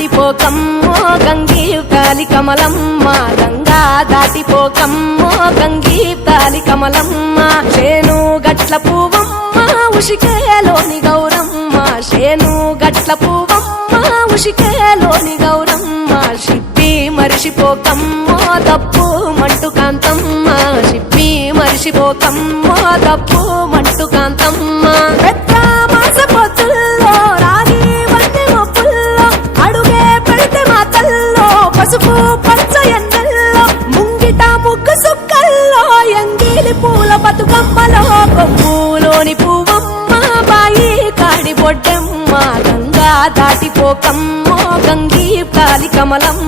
దాటిపోకమ్మో గంగీతాలి కమలమ్మ గంగా దాటిపోకమ్మో గంగీతాలి కమలమ్మ చేను గట్ల పువ్వమ్మ ఉషికేలోని గౌరమ్మ చేను గట్ల పువ్వమ్మ ఉషికేలోని గౌరమ్మ షిప్పి మరిషిపోకమ్మో దప్పు మంటు కాంతమ్మ షిప్పి మరిషిపోకమ్మో దప్పు మంటు కాంతమ్మ పెద్ద మాస పొత్తుల్లో రాగి వంటి మొప్పుల్లో అడుగే పెడితే మాతల్లో పసుపు పచ్చ ఎండల్లో ముంగిట ముగ్గు సుక్కల్లో ఎంగిలి పూల బతుకమ్మలో కొమ్ములోని పువ్వమ్మ బాయి కాడి బొడ్డెమ్మ గంగా దాటిపోకమ్మో గంగీ కాలి కమలమ్మ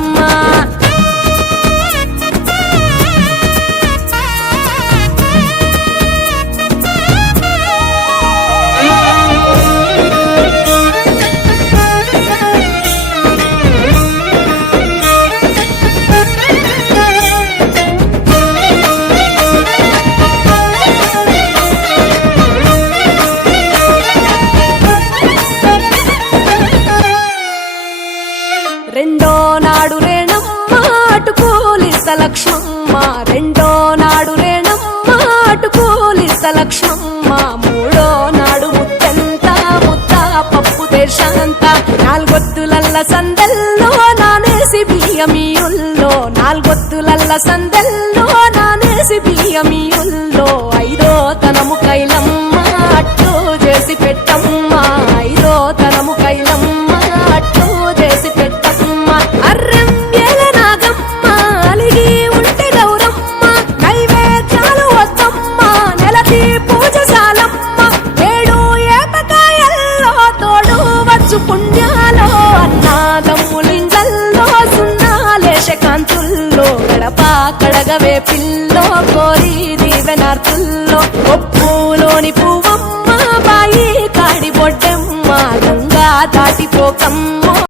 రెండో నాడు రేణమ్మ అటుకూలిస్త లక్ష్మమ్మ రెండో నాడు రేణమ్మ అటుకూలిస్త లక్ష్మమ్మ మూడో నాడు ముత్తంత ముద్ద పప్పు దేశంత నాలుగొత్తులల్ల సందెల్లో నానేసి బియ్యమియుల్లో నాలుగొత్తులల్ల సందెల్లో నానేసి బియ్యమియుల్లో ఐదో తనము కైలమ్మ అట్టు చేసి పెట్టమ్మ ఐదో తనము కైలమ్మ అట్టు చేసి పెట్టమ్మ అర్రం ఏల నాగమ్మ అలిగి ఉంటే గౌరమ్మ నైవేద్యాలు వద్దమ్మ నెలకి పూజశాలమ్మ ఏడు ఏపకాయల్లో తోడు వచ్చు పుణ్యాలో అన్నాదమ్ములింగల్లో సున్నాలేశ కాంతుల్లో గడప కడగవే పిల్లో కోరి దీవెనార్తుల్లో ఒప్పులోని పువ్వమ్మ బాయి కాడి బొడ్డెమ్మ గంగా దాటిపోకమ్మ